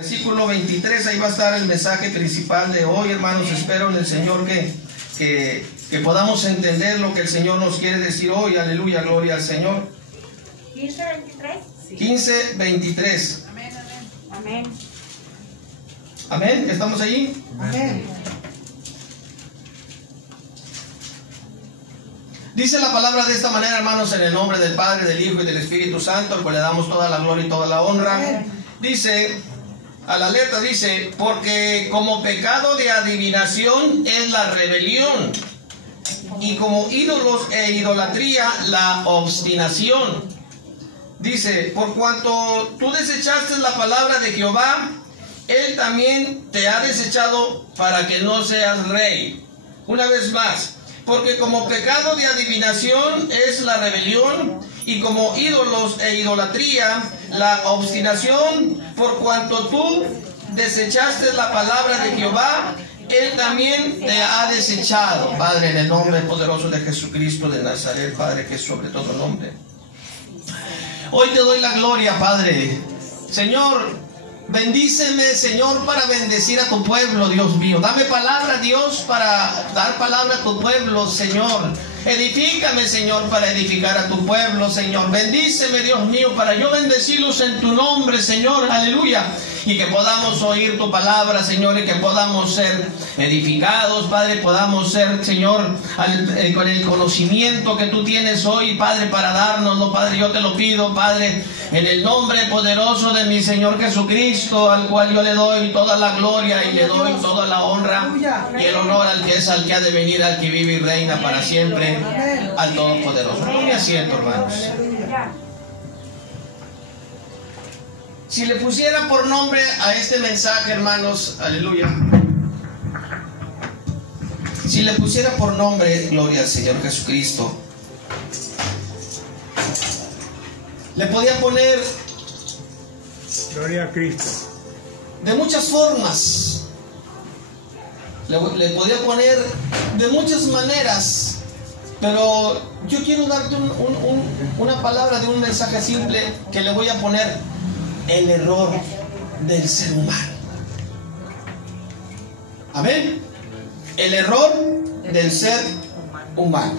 Versículo 23, ahí va a estar el mensaje principal de hoy, hermanos. Espero en el Señor que podamos entender lo que el Señor nos quiere decir hoy. Aleluya, gloria al Señor. 15, 23. Sí. 15, 23. Amén, amén. Amén. Amén, ¿estamos allí? Amén. Dice la palabra de esta manera, hermanos, en el nombre del Padre, del Hijo y del Espíritu Santo, al cual le damos toda la gloria y toda la honra. Dice, a la letra dice, porque como pecado de adivinación es la rebelión, y como ídolos e idolatría la obstinación. Dice, por cuanto tú desechaste la palabra de Jehová, Él también te ha desechado para que no seas rey. Una vez más, porque como pecado de adivinación es la rebelión, y como ídolos e idolatría la obstinación, por cuanto tú desechaste la palabra de Jehová, Él también te ha desechado. Padre, en el nombre poderoso de Jesucristo de Nazaret, Padre, que es sobre todo nombre, hoy te doy la gloria, Padre. Señor, bendíceme, Señor, para bendecir a tu pueblo, Dios mío. Dame palabra, Dios, para dar palabra a tu pueblo, Señor. Edifícame, Señor, para edificar a tu pueblo, Señor. Bendíceme, Dios mío, para yo bendecirlos en tu nombre, Señor. Aleluya. Y que podamos oír tu palabra, Señor, y que podamos ser edificados, Padre. Podamos ser, Señor, con el conocimiento que tú tienes hoy, Padre, para dárnoslo, Padre. Yo te lo pido, Padre, en el nombre poderoso de mi Señor Jesucristo, al cual yo le doy toda la gloria y le doy toda la honra y el honor al que ha de venir, al que vive y reina para siempre, al Todopoderoso. Tome asiento, hermanos. Si le pusiera por nombre a este mensaje, hermanos, aleluya. Si le pusiera por nombre, gloria al Señor Jesucristo, le podía poner gloria a Cristo de muchas formas. Le podía poner de muchas maneras. Pero yo quiero darte una palabra de un mensaje simple que le voy a poner: el error del ser humano. Amén. El error del ser humano.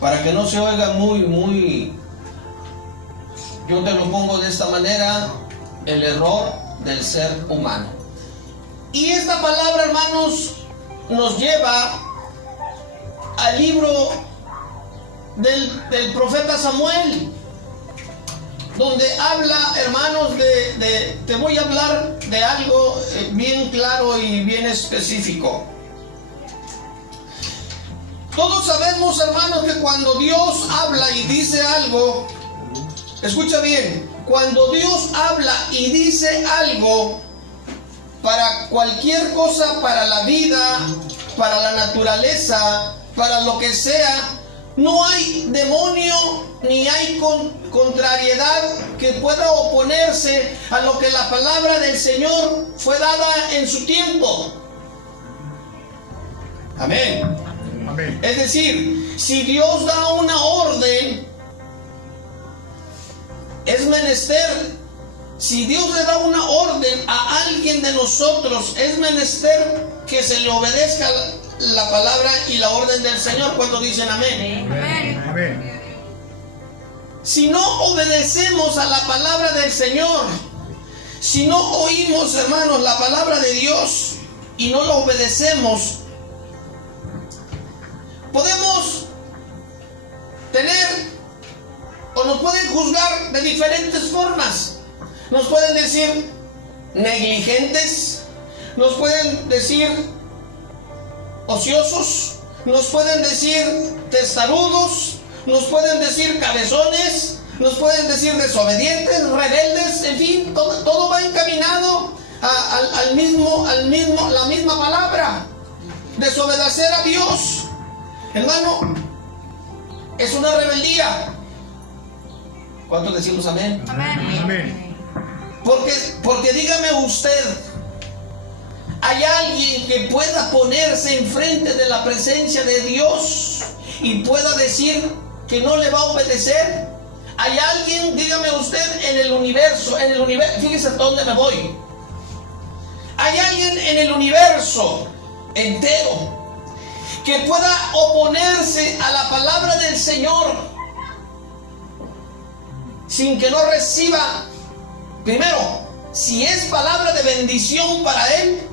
Para que no se oiga muy, yo te lo pongo de esta manera: el error del ser humano. Y esta palabra, hermanos, nos lleva al libro del profeta Samuel, donde habla, hermanos, te voy a hablar de algo bien claro y bien específico. Todos sabemos, hermanos, que cuando Dios habla y dice algo, escucha bien, cuando Dios habla y dice algo, para cualquier cosa, para la vida, para la naturaleza, para lo que sea, no hay demonio ni hay contrariedad que pueda oponerse a lo que la palabra del Señor fue dada en su tiempo. Amén. Amén. Es decir, si Dios da una orden, es menester, si Dios le da una orden a alguien de nosotros, es menester que se le obedezca la palabra y la orden del Señor. Cuando dicen amén. Amén. Amén. Si no obedecemos a la palabra del Señor, si no oímos, hermanos, la palabra de Dios y no la obedecemos, podemos tener o nos pueden juzgar de diferentes formas. Nos pueden decir negligentes, nos pueden decir ociosos, nos pueden decir testarudos, nos pueden decir cabezones, nos pueden decir desobedientes, rebeldes, en fin, todo va encaminado a la misma palabra: desobedecer a Dios. Hermano, es una rebeldía. ¿Cuántos decimos amén? Amén. Amén. Porque dígame usted, ¿hay alguien que pueda ponerse enfrente de la presencia de Dios y pueda decir que no le va a obedecer? Hay alguien, dígame usted, en el universo, fíjese hasta dónde me voy. Hay alguien en el universo entero que pueda oponerse a la palabra del Señor sin que no reciba, primero, si es palabra de bendición para él,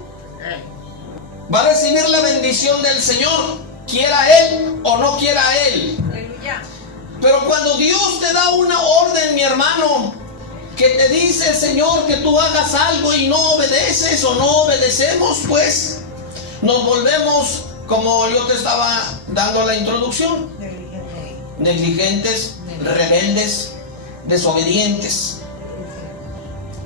va a recibir la bendición del Señor, quiera él o no quiera él. Aleluya. Pero cuando Dios te da una orden, mi hermano, que te dice el Señor que tú hagas algo y no obedeces o no obedecemos, pues nos volvemos, como yo te estaba dando la introducción, negligentes, rebeldes, desobedientes.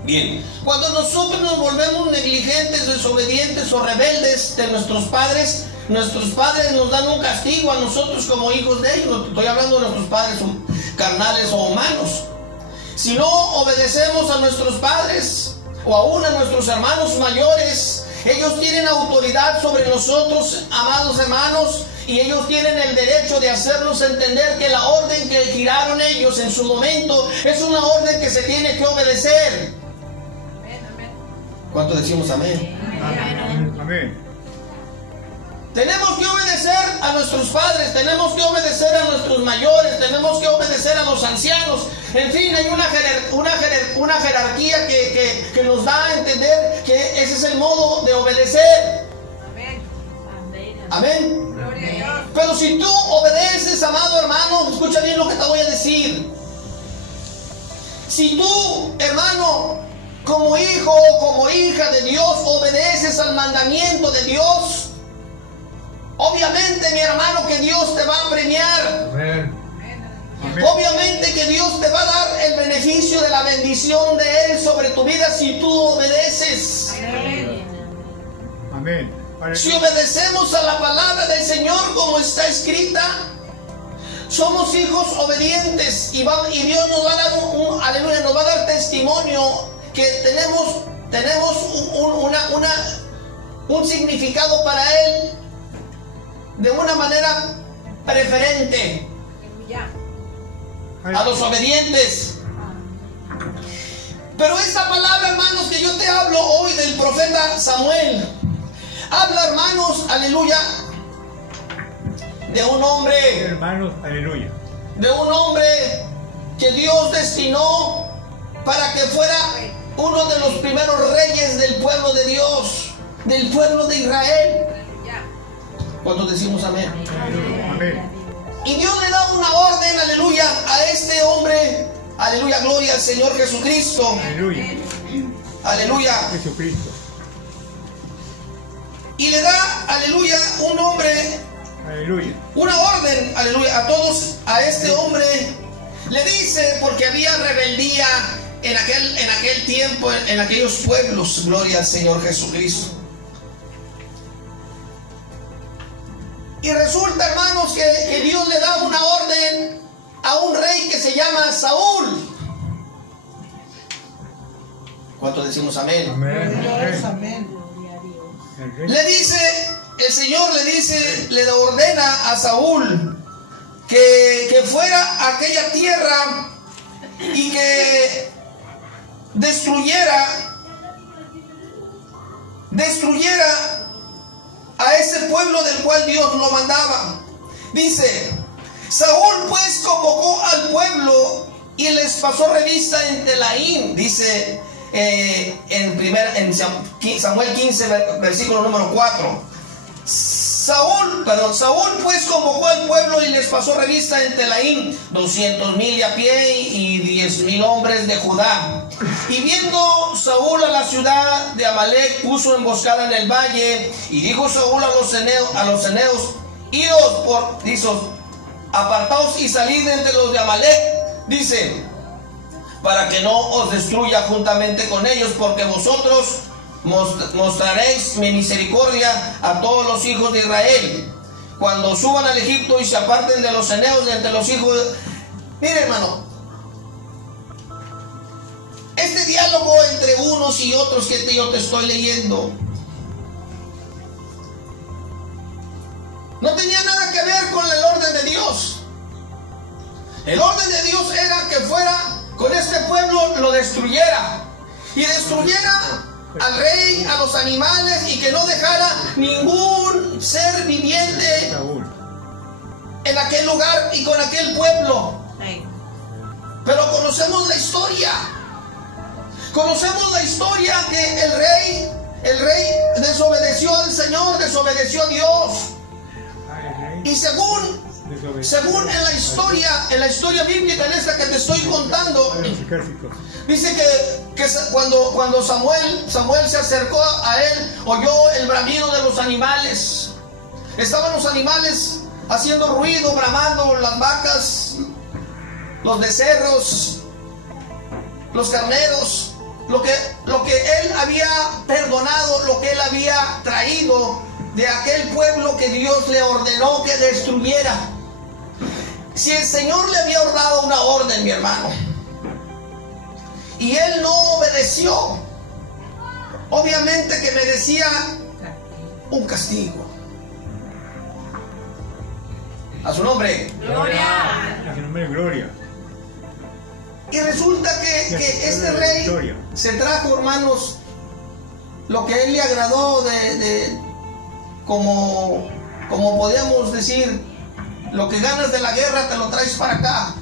Bien, cuando nosotros nos volvemos negligentes, desobedientes o rebeldes de nuestros padres nos dan un castigo a nosotros como hijos de ellos. No estoy hablando de nuestros padres carnales o humanos. Si no obedecemos a nuestros padres o aún a nuestros hermanos mayores, ellos tienen autoridad sobre nosotros, amados hermanos, y ellos tienen el derecho de hacernos entender que la orden que giraron ellos en su momento es una orden que se tiene que obedecer. ¿Cuánto decimos amén? Amén. Amén. Tenemos que obedecer a nuestros padres, tenemos que obedecer a nuestros mayores, tenemos que obedecer a los ancianos. En fin, hay una jerarquía que nos da a entender que ese es el modo de obedecer. Amén. Amén. Gloria a Dios. Pero si tú obedeces, amado hermano, escucha bien lo que te voy a decir. Si tú, hermano, como hijo o como hija de Dios, obedeces al mandamiento de Dios, obviamente, mi hermano, que Dios te va a premiar. Amén. Amén. Obviamente que Dios te va a dar el beneficio de la bendición de Él sobre tu vida si tú obedeces. Amén. Amén. Si obedecemos a la palabra del Señor como está escrita, somos hijos obedientes y Dios nos va a dar aleluya, nos va a dar testimonio que tenemos un significado para Él de una manera preferente a los obedientes. Pero esta palabra, hermanos, que yo te hablo hoy del profeta Samuel, habla, hermanos, aleluya, de un hombre, Hermanos, aleluya. de un hombre que Dios destinó para que fuera uno de los primeros reyes del pueblo de Dios, del pueblo de Israel. ¿Cuántos decimos amén? Amén. Y Dios le da una orden, aleluya, a este hombre, aleluya, gloria al Señor Jesucristo, Aleluya. aleluya. Jesucristo. Y le da, aleluya, un hombre, Aleluya. una orden, aleluya, a todos, a este hombre. Le dice, porque había rebeldía en aquel tiempo, en aquellos pueblos, gloria al Señor Jesucristo. Y resulta, hermanos, que Dios le da una orden a un rey que se llama Saúl. ¿Cuántos decimos amén? Amén. Amén. El rey. Le dice, el Señor le dice, le ordena a Saúl que fuera a aquella tierra y que destruyera a ese pueblo del cual Dios lo mandaba. Dice, Saúl pues convocó al pueblo y les pasó revista en Telaín, dice en Samuel 15, versículo número 4. Saúl pues convocó al pueblo y les pasó revista en Telaín, 200,000 de a pie y 10,000 hombres de Judá. Y viendo Saúl a la ciudad de Amalec, puso emboscada en el valle, y dijo Saúl a los ceneos, idos apartaos y salid entre los de Amalec, dice, para que no os destruya juntamente con ellos, porque vosotros mostraréis mi misericordia a todos los hijos de Israel cuando suban al Egipto y se aparten de los ceneos de entre los hijos de... Mire, hermano, este diálogo entre unos y otros que yo te estoy leyendo no tenía nada que ver con el orden de Dios. El orden de Dios era que lo destruyera. Y destruyera al rey, a los animales, y que no dejara ningún ser viviente Saúl. en aquel lugar y con aquel pueblo. Sí. Pero conocemos la historia. Conocemos la historia que el rey desobedeció al Señor, desobedeció a Dios. Y según en la historia bíblica, en esta que te estoy contando, dice que cuando Samuel se acercó a él, oyó el bramido de los animales. Estaban los animales haciendo ruido, bramando, las vacas, los becerros, los carneros, lo que él había perdonado, lo que él había traído de aquel pueblo que Dios le ordenó que destruyera. Si el Señor le había dado una orden, mi hermano, y él no obedeció, obviamente que merecía un castigo. A su nombre. Gloria. A su nombre, gloria. Y resulta que este rey se trajo, hermanos, lo que a él le agradó como podríamos decir, lo que ganas de la guerra te lo traes para acá.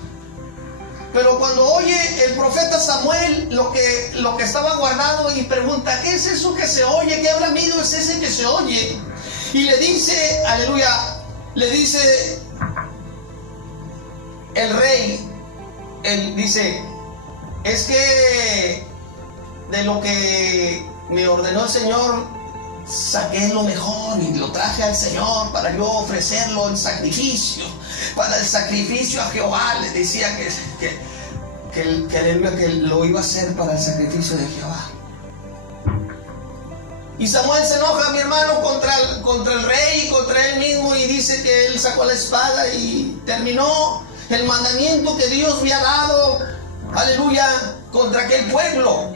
Pero cuando oye el profeta Samuel lo que estaba guardado, y pregunta, ¿qué es eso que se oye? ¿Qué bramido es ese que se oye? Y le dice, aleluya, le dice el rey, él dice, es que de lo que me ordenó el Señor, saqué lo mejor y lo traje al Señor para yo ofrecerlo en sacrificio, para el sacrificio a Jehová. Le decía que lo iba a hacer para el sacrificio de Jehová. Y Samuel se enoja, mi hermano, contra el rey, contra él mismo, y dice que él sacó la espada y terminó el mandamiento que Dios había dado, aleluya, contra aquel pueblo.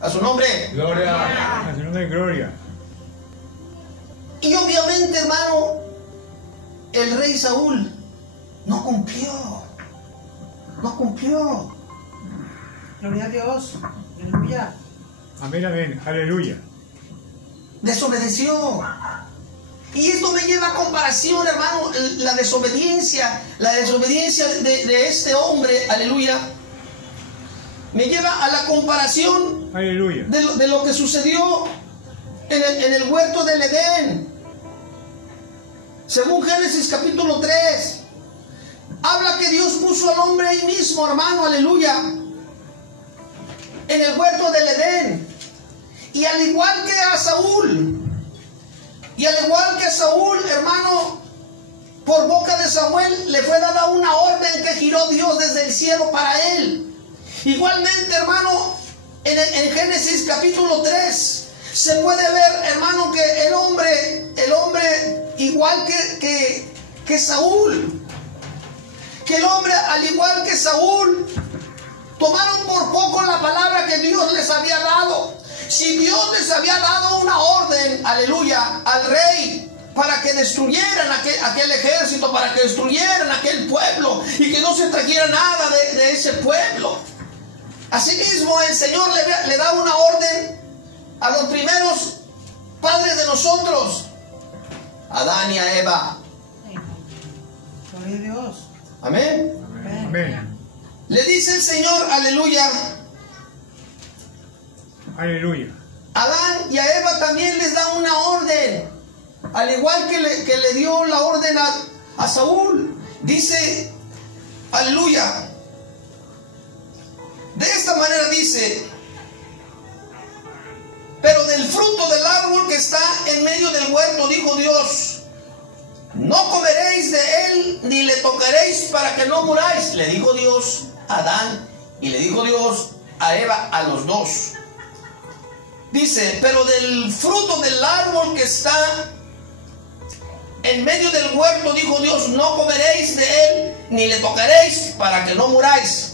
A su nombre. Gloria. A su nombre, gloria. Y obviamente, hermano, el rey Saúl no cumplió. No cumplió. Gloria a Dios. Aleluya. Amén, amén. Aleluya. Desobedeció. Y esto me lleva a comparación, hermano, la desobediencia de este hombre, aleluya, me lleva a la comparación, aleluya, de lo que sucedió en el huerto del Edén. Según Génesis capítulo 3, habla que Dios puso al hombre ahí mismo, hermano, aleluya, en el huerto del Edén. Y al igual que a Saúl, hermano, por boca de Samuel le fue dada una orden que giró Dios desde el cielo para él. Igualmente, hermano, en Génesis capítulo 3 se puede ver, hermano, que el hombre igual que Saúl, que el hombre al igual que Saúl tomaron por poco la palabra que Dios les había dado. Si Dios les había dado una orden, aleluya, al rey para que destruyeran aquel ejército, para que destruyeran aquel pueblo y que no se trajera nada de ese pueblo. Asimismo, el Señor le da una orden a los primeros padres de nosotros, a Adán y a Eva. Gloria a Dios. Amén. amén. Le dice el Señor, aleluya, Aleluya. a Adán y a Eva también les da una orden, al igual que le dio la orden a Saúl. Dice, aleluya, de esta manera dice, pero del fruto del árbol que está en medio del huerto, dijo Dios, no comeréis de él ni le tocaréis para que no muráis. Le dijo Dios a Adán y le dijo Dios a Eva, a los dos. Dice, pero del fruto del árbol que está en medio del huerto, dijo Dios, no comeréis de él ni le tocaréis para que no muráis.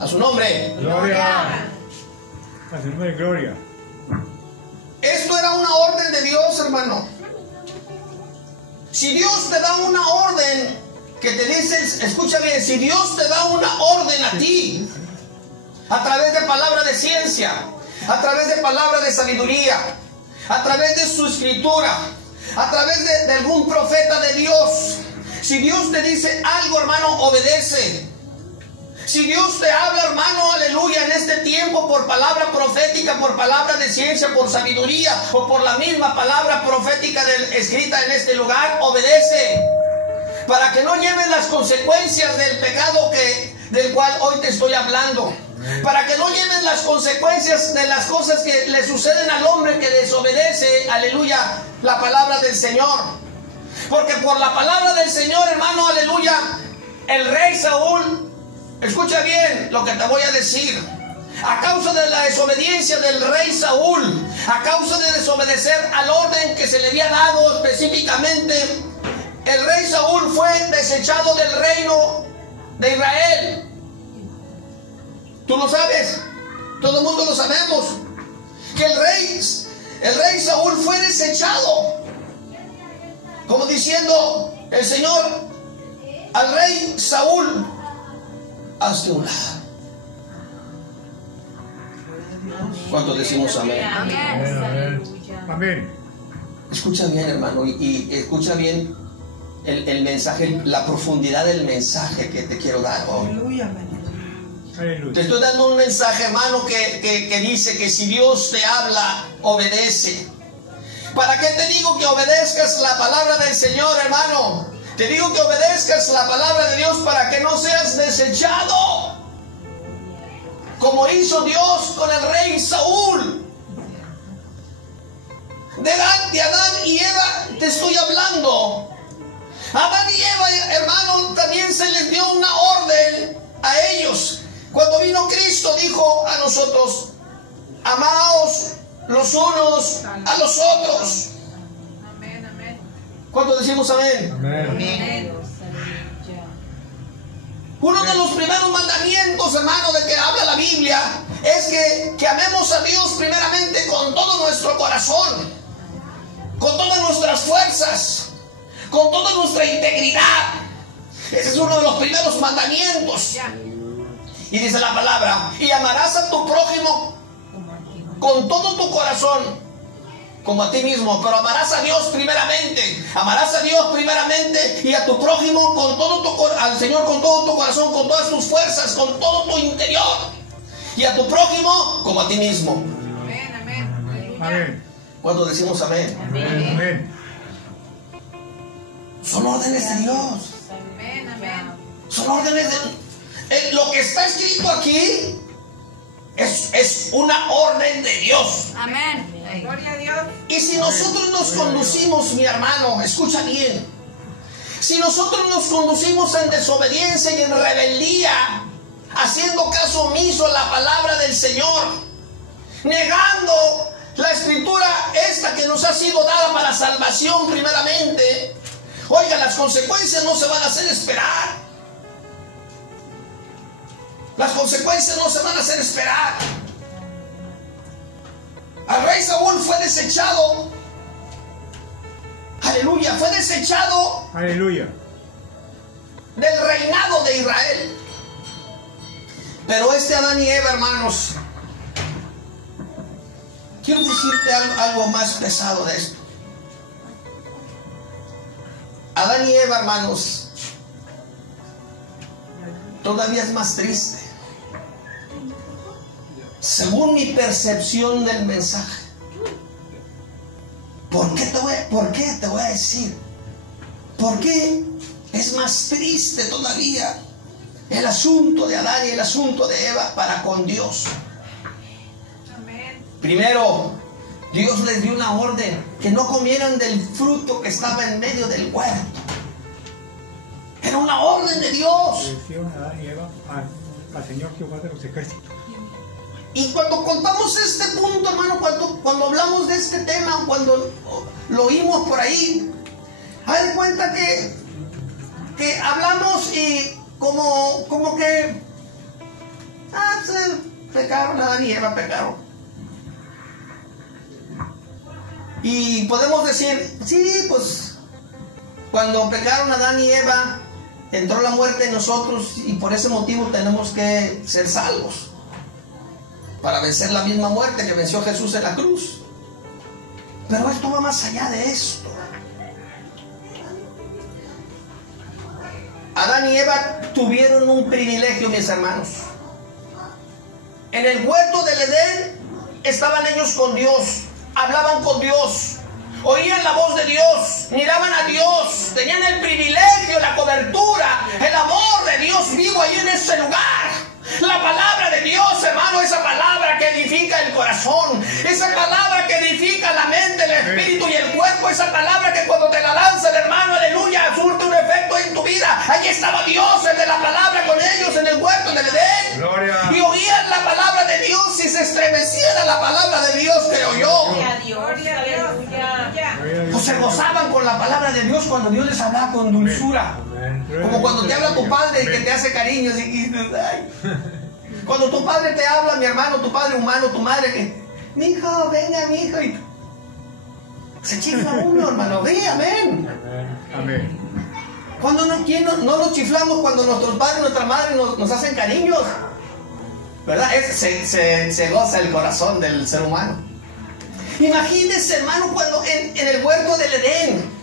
A su nombre. Gloria. A su nombre, gloria. Esto era una orden de Dios, hermano. Si Dios te da una orden que te dice, escucha bien, si Dios te da una orden a ti, a través de palabra de ciencia, a través de palabra de sabiduría, a través de su escritura, a través de algún profeta de Dios. Si Dios te dice algo, hermano, obedece. Si Dios te habla, hermano, aleluya, en este tiempo por palabra profética, por palabra de ciencia, por sabiduría o por la misma palabra profética escrita en este lugar, obedece. Para que no lleves las consecuencias del pecado del cual hoy te estoy hablando. Para que no lleves las consecuencias de las cosas que le suceden al hombre que desobedece, aleluya, la palabra del Señor. Porque por la palabra del Señor, hermano, aleluya, el rey Saúl, escucha bien lo que te voy a decir. A causa de la desobediencia del rey Saúl, a causa de desobedecer al orden que se le había dado específicamente, el rey Saúl fue desechado del reino de Israel. Tú lo sabes, todo el mundo lo sabemos, que el rey Saúl fue desechado, como diciendo el Señor al rey Saúl: hazte un lado. ¿Cuántos decimos amén? Amén. Amén. Escucha bien, hermano, y escucha bien el mensaje, la profundidad del mensaje que te quiero dar hoy. Aleluya, amén. Aleluya. Te estoy dando un mensaje, hermano, que dice que si Dios te habla, obedece. ¿Para qué te digo que obedezcas la palabra del Señor, hermano? Te digo que obedezcas la palabra de Dios para que no seas desechado, como hizo Dios con el rey Saúl. De Adán y Eva te estoy hablando. Adán y Eva, hermano, también se les dio una orden a ellos. Cuando vino Cristo, dijo a nosotros: amaos los unos a los otros. Amén, amén. ¿Cuántos decimos amén? Amén. Uno de los primeros mandamientos, hermano, de que habla la Biblia es que amemos a Dios primeramente con todo nuestro corazón, con todas nuestras fuerzas, con toda nuestra integridad. Ese es uno de los primeros mandamientos. Y dice la palabra: y amarás a tu prójimo con todo tu corazón, como a ti mismo. Pero amarás a Dios primeramente. Amarás a Dios primeramente y a tu prójimo con todo al Señor con todo tu corazón, con todas tus fuerzas, con todo tu interior. Y a tu prójimo como a ti mismo. Amén, amén. Amén. ¿Cuándo decimos amén? Amén. Son órdenes de Dios. Amén, amén. Son órdenes de... lo que está escrito aquí es una orden de Dios. Amén. Gloria a Dios. Y si nosotros nos conducimos, mi hermano, escucha bien, si nosotros nos conducimos en desobediencia y en rebeldía, haciendo caso omiso a la palabra del Señor, negando la escritura esta que nos ha sido dada para salvación primeramente, oiga, las consecuencias no se van a hacer esperar. Las consecuencias no se van a hacer esperar. Al rey Saúl fue desechado. Aleluya, fue desechado. Aleluya. Del reinado de Israel. Pero Adán y Eva, hermanos, quiero decirte algo más pesado de esto. Adán y Eva, hermanos, todavía es más triste. Según mi percepción del mensaje. ¿Por qué te voy a decir? ¿Por qué es más triste todavía el asunto de Adán y el asunto de Eva para con Dios? Amén. Primero, Dios les dio una orden, que no comieran del fruto que estaba en medio del huerto. Era una orden de Dios. Obedeció a Adán y Eva al Señor Jehová de los ejércitos. Y cuando contamos este punto, hermano, cuando hablamos de este tema, cuando lo oímos por ahí, haz de cuenta que hablamos y como que pecaron, Adán y Eva pecaron. Y podemos decir, sí, pues cuando pecaron Adán y Eva, entró la muerte en nosotros y por ese motivo tenemos que ser salvos. para vencer la misma muerte que venció Jesús en la cruz. Pero esto va más allá de esto. Adán y Eva tuvieron un privilegio, mis hermanos. En el huerto del Edén estaban ellos con Dios, hablaban con Dios, oían la voz de Dios, miraban a Dios, tenían el privilegio, la cobertura, el amor de Dios vivo ahí en ese lugar. La palabra de Dios, hermano, esa palabra que edifica el corazón, esa palabra que edifica la mente, el espíritu y el cuerpo, esa palabra que cuando te la lanza el hermano, aleluya, surte un efecto en tu vida. Ahí estaba Dios, el de la palabra, con ellos en el huerto del Edén. Gloria. Y oían la palabra de Dios y se estremeciera la palabra de Dios que oyó. Gloria a Dios. Aleluya. Pues se gozaban con la palabra de Dios cuando Dios les hablaba con dulzura. Como cuando te habla tu padre y que te hace cariños y ay. Cuando tu padre te habla, mi hermano, tu padre humano, tu madre que, mi hijo, venga, mi hijo, y se chifla uno, hermano, ve, amén. Amén. Cuando no nos chiflamos cuando nuestros padres y nuestra madre nos hacen cariños, ¿verdad? Se goza el corazón del ser humano. Imagínense, hermano, cuando en el huerto del Edén,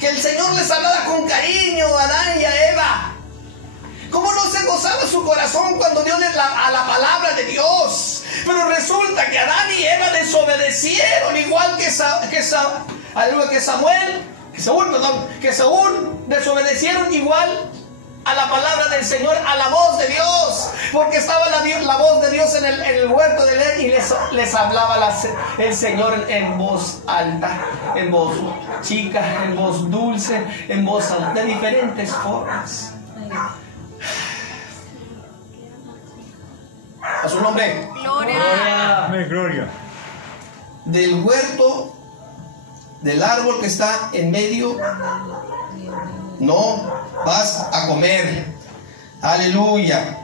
que el Señor les hablaba con cariño a Adán y a Eva. ¿Cómo no se gozaba su corazón cuando dio a la palabra de Dios? Pero resulta que Adán y Eva desobedecieron, igual que Saúl desobedecieron igual a la palabra del Señor, a la voz de Dios, porque estaba la voz de Dios en el huerto de Edén y les hablaba el Señor en voz alta, en voz chica, en voz dulce, en voz alta, de diferentes formas. A su nombre. Gloria. Amén, gloria. Del huerto, del árbol que está en medio, no vas a comer. Aleluya.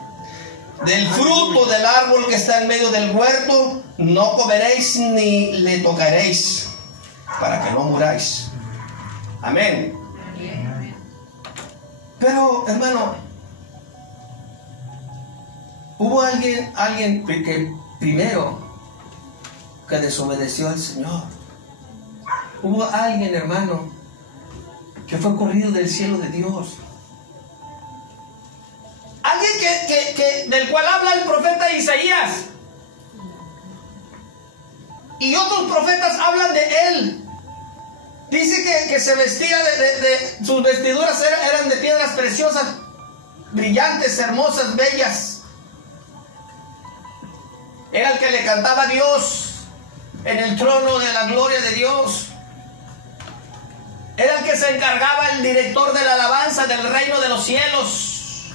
Del fruto del árbol que está en medio del huerto, no comeréis ni le tocaréis, para que no muráis. Amén. Pero, hermano, hubo alguien que primero que desobedeció al Señor. Hubo alguien, hermano, que fue corrido del cielo de Dios. Alguien del cual habla el profeta Isaías. Y otros profetas hablan de él. Dice que se vestía sus vestiduras eran de piedras preciosas, brillantes, hermosas, bellas. Era el que le cantaba a Dios en el trono de la gloria de Dios. Era el que se encargaba, el director de la alabanza del reino de los cielos.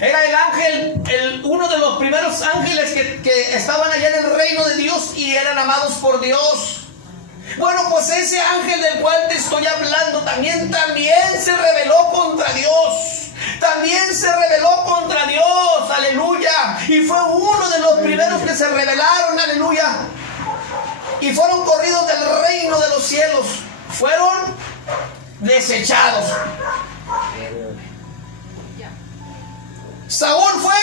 Era el ángel, uno de los primeros ángeles que estaban allá en el reino de Dios y eran amados por Dios. Bueno, pues ese ángel del cual te estoy hablando también se rebeló contra Dios. También se rebeló contra Dios, aleluya. Y fue uno de los primeros que se rebelaron, aleluya. Y fueron corridos del reino de los cielos. Fueron desechados. Saúl fue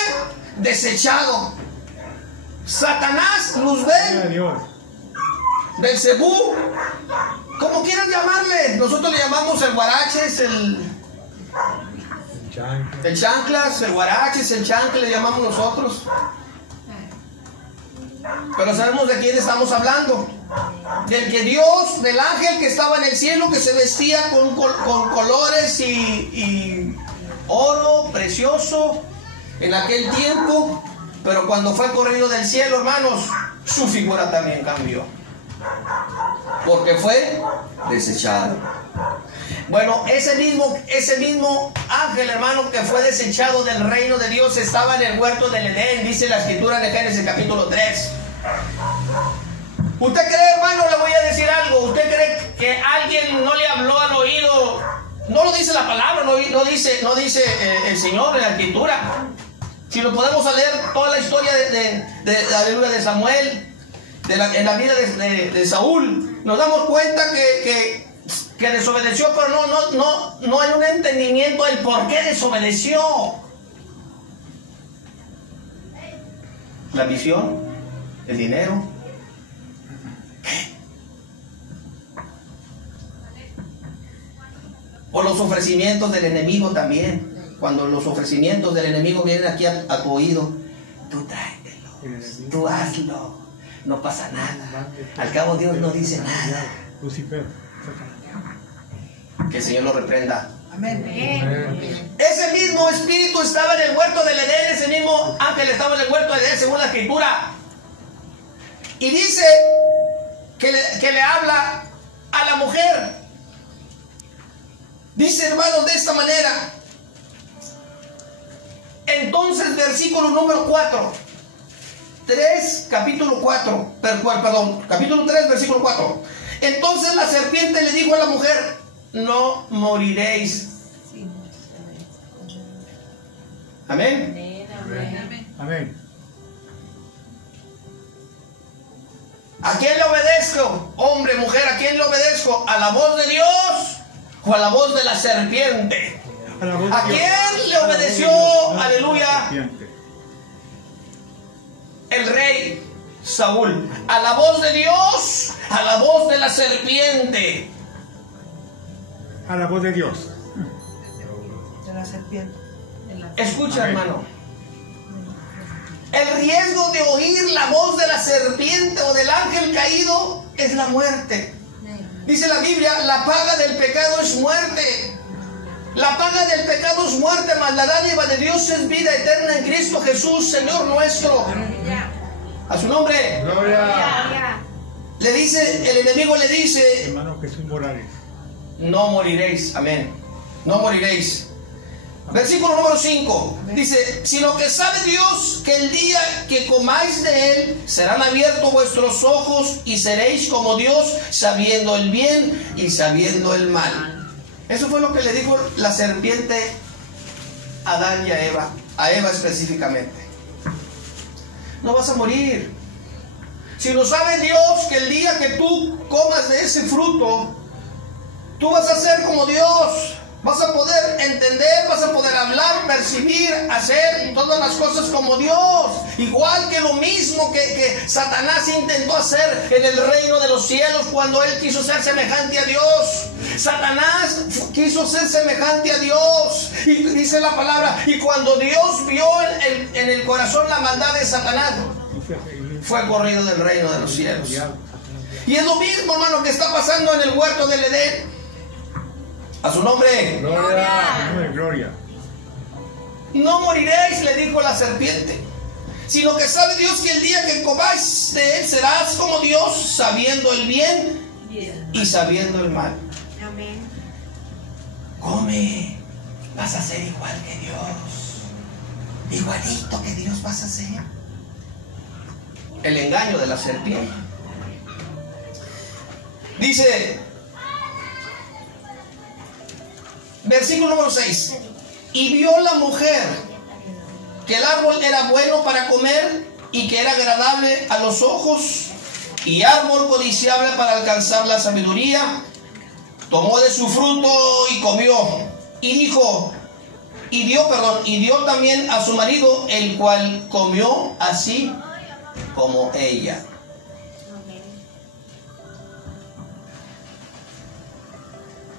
desechado. Satanás, Luzbel, Belcebú, como quieran llamarle. Nosotros le llamamos el guaraches, el chanclas, el guaraches, el chancle, le llamamos nosotros. Pero sabemos de quién estamos hablando. Del que Dios, del ángel que estaba en el cielo, que se vestía con colores y oro precioso en aquel tiempo. Pero cuando fue corrido del cielo, hermanos, su figura también cambió, porque fue desechado. Bueno, ese mismo ángel, hermano, que fue desechado del reino de Dios, estaba en el huerto del Edén, dice la escritura de Génesis capítulo 3. ¿Usted cree, hermano, le voy a decir algo? ¿Usted cree que alguien no le habló al oído? No lo dice la palabra, no dice el Señor en la escritura. Si lo podemos leer toda la historia de Samuel, en la vida de Saúl, nos damos cuenta que desobedeció, pero no hay un entendimiento del por qué desobedeció. La visión. el dinero. O los ofrecimientos del enemigo también. Cuando los ofrecimientos del enemigo vienen aquí a tu oído, tú tráetelos, tú hazlo, no pasa nada. Al cabo Dios no dice nada. Lucifer. Que el Señor lo reprenda. Amén. Ese mismo espíritu estaba en el huerto del Edén, ese mismo ángel estaba en el huerto del Edén según la escritura. Y dice que le habla a la mujer. Dice, hermanos, de esta manera. Entonces, versículo número 4. 3, capítulo 4. Perdón, capítulo 3, versículo 4. Entonces la serpiente le dijo a la mujer, no moriréis. Amén. Amén. ¿A quién le obedezco? Hombre, mujer, ¿a quién le obedezco? ¿A la voz de Dios o a la voz de la serpiente? ¿A quién le obedeció, aleluya, el rey Saúl? ¿A la voz de Dios? ¿A la voz de la serpiente? A la voz de Dios. De la serpiente. Escucha, Amén. hermano. El riesgo de oír la voz de la serpiente o del ángel caído es la muerte. Dice la Biblia, la paga del pecado es muerte. La paga del pecado es muerte, mas la dádiva de Dios es vida eterna en Cristo Jesús, Señor nuestro. A su nombre. Gloria. Le dice, el enemigo le dice, Hermano Jesús Morales. no moriréis, amén. No moriréis. Versículo número 5. Dice, sino que sabe Dios que el día que comáis de él, serán abiertos vuestros ojos y seréis como Dios, sabiendo el bien y sabiendo el mal. Eso fue lo que le dijo la serpiente a Adán y a Eva específicamente. No vas a morir. Si lo sabe Dios que el día que tú comas de ese fruto, tú vas a ser como Dios. Vas a poder entender, vas a poder hablar, percibir, hacer todas las cosas como Dios. Igual que lo mismo que Satanás intentó hacer en el reino de los cielos cuando él quiso ser semejante a Dios. Satanás quiso ser semejante a Dios. Y dice la palabra, y cuando Dios vio en el corazón la maldad de Satanás, fue corrido del reino de los cielos. Y es lo mismo, hermano, que está pasando en el huerto del Edén. A su nombre. Gloria. Gloria. No moriréis, le dijo la serpiente, sino que sabe Dios que el día que comáis de él serás como Dios, sabiendo el bien y sabiendo el mal. Amén. Come, vas a ser igual que Dios, igualito que Dios vas a ser. El engaño de la serpiente. Dice, versículo número 6. Y vio la mujer que el árbol era bueno para comer y que era agradable a los ojos y árbol codiciable para alcanzar la sabiduría. Tomó de su fruto y comió. Y dijo, y dio también a su marido, el cual comió así como ella.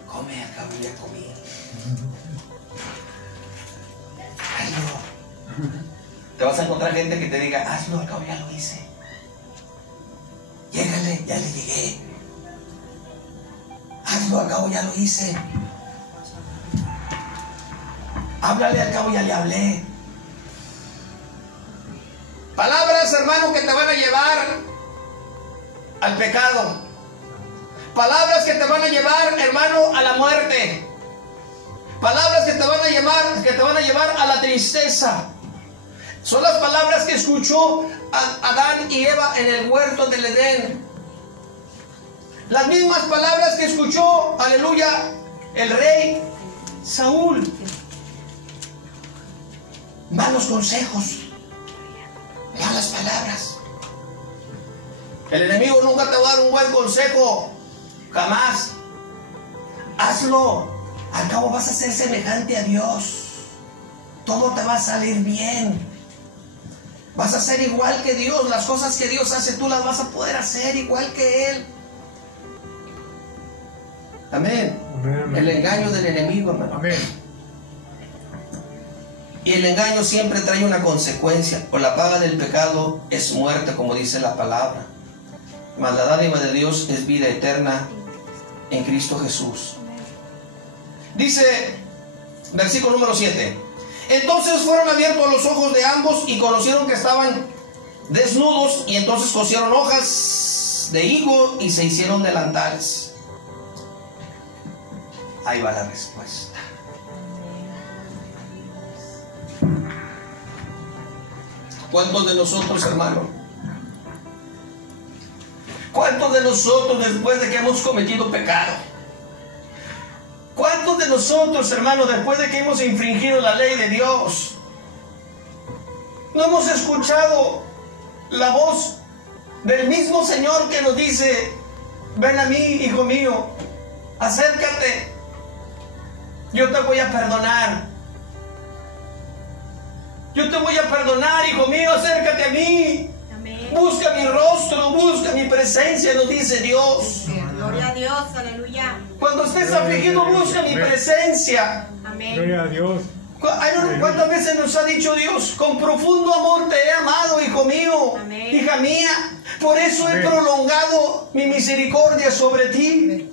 Come, acabo ya comí. Hazlo. Te vas a encontrar gente que te diga, hazlo, acabo ya lo hice. Llégale, ya le llegué. Hazlo, al cabo ya lo hice. Háblale, al cabo ya le hablé. Palabras, hermano, que te van a llevar al pecado. Palabras que te van a llevar, hermano, a la muerte. Palabras que te van a llevar a la tristeza. Son las palabras que escuchó Adán y Eva en el huerto del Edén. Las mismas palabras que escuchó, aleluya, el rey Saúl. Malos consejos, malas palabras. El enemigo nunca te va a dar un buen consejo, jamás. Hazlo, al cabo vas a ser semejante a Dios. Todo te va a salir bien. Vas a ser igual que Dios. Las cosas que Dios hace, tú las vas a poder hacer igual que Él. Amén. Amén, amén. El engaño del enemigo, hermano. Amén. Y el engaño siempre trae una consecuencia. O la paga del pecado es muerte, como dice la palabra. Mas la dádiva de Dios es vida eterna en Cristo Jesús. Dice, versículo número 7. Entonces fueron abiertos los ojos de ambos y conocieron que estaban desnudos, y entonces cosieron hojas de higo y se hicieron delantales. Ahí va la respuesta. ¿Cuántos de nosotros, hermano? ¿Cuántos de nosotros, después de que hemos cometido pecado? ¿Cuántos de nosotros, hermano, después de que hemos infringido la ley de Dios, no hemos escuchado la voz del mismo Señor que nos dice: ven a mí, hijo mío, acércate, yo te voy a perdonar? Yo te voy a perdonar, hijo mío, acércate a mí. Amén. Busca mi rostro, busca mi presencia, nos dice Dios. Gloria a Dios, aleluya. Cuando estés afligido, busca mi presencia. Amén. Gloria a Dios. ¿Cuántas veces nos ha dicho Dios? Con profundo amor te he amado, hijo mío, Amén. hija mía. Por eso he Amén. prolongado mi misericordia sobre ti.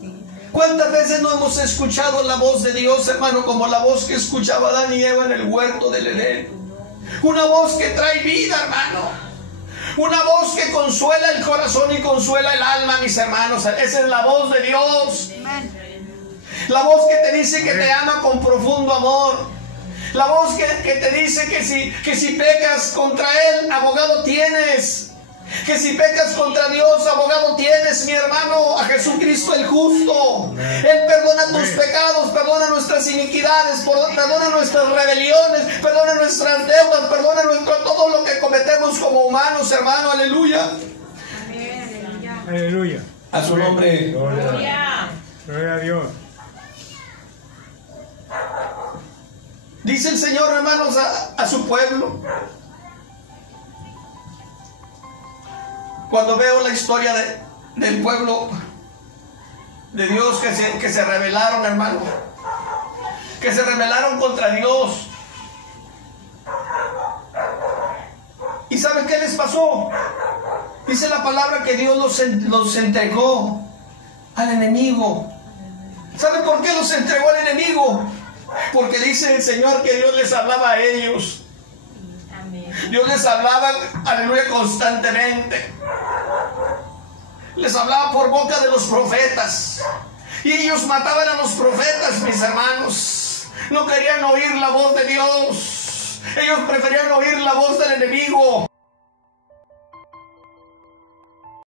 ¿Cuántas veces no hemos escuchado la voz de Dios, hermano, como la voz que escuchaba Adán y Eva en el huerto del Edén? Una voz que trae vida, hermano. Una voz que consuela el corazón y consuela el alma, mis hermanos. Esa es la voz de Dios. La voz que te dice que te ama con profundo amor. La voz que te dice que si pecas contra Él, abogado tienes. Que si pecas contra Dios, abogado tienes, mi hermano, a Jesucristo el justo. Él perdona tus pecados, perdona nuestras iniquidades, perdona nuestras rebeliones, perdona nuestras deudas, perdona todo lo que cometemos como humanos, hermano. Aleluya. Amén, aleluya. Aleluya. A su nombre. Gloria. Gloria a Dios. Dice el Señor, hermanos, a su pueblo. Cuando veo la historia del pueblo de Dios que se rebelaron, hermano, que se rebelaron contra Dios. ¿Y saben qué les pasó? Dice la palabra que Dios los entregó al enemigo. ¿Saben por qué los entregó al enemigo? Porque dice el Señor que Dios les hablaba a ellos. Amén. Dios les hablaba, aleluya, constantemente. Les hablaba por boca de los profetas. Y ellos mataban a los profetas, mis hermanos. No querían oír la voz de Dios. Ellos preferían oír la voz del enemigo.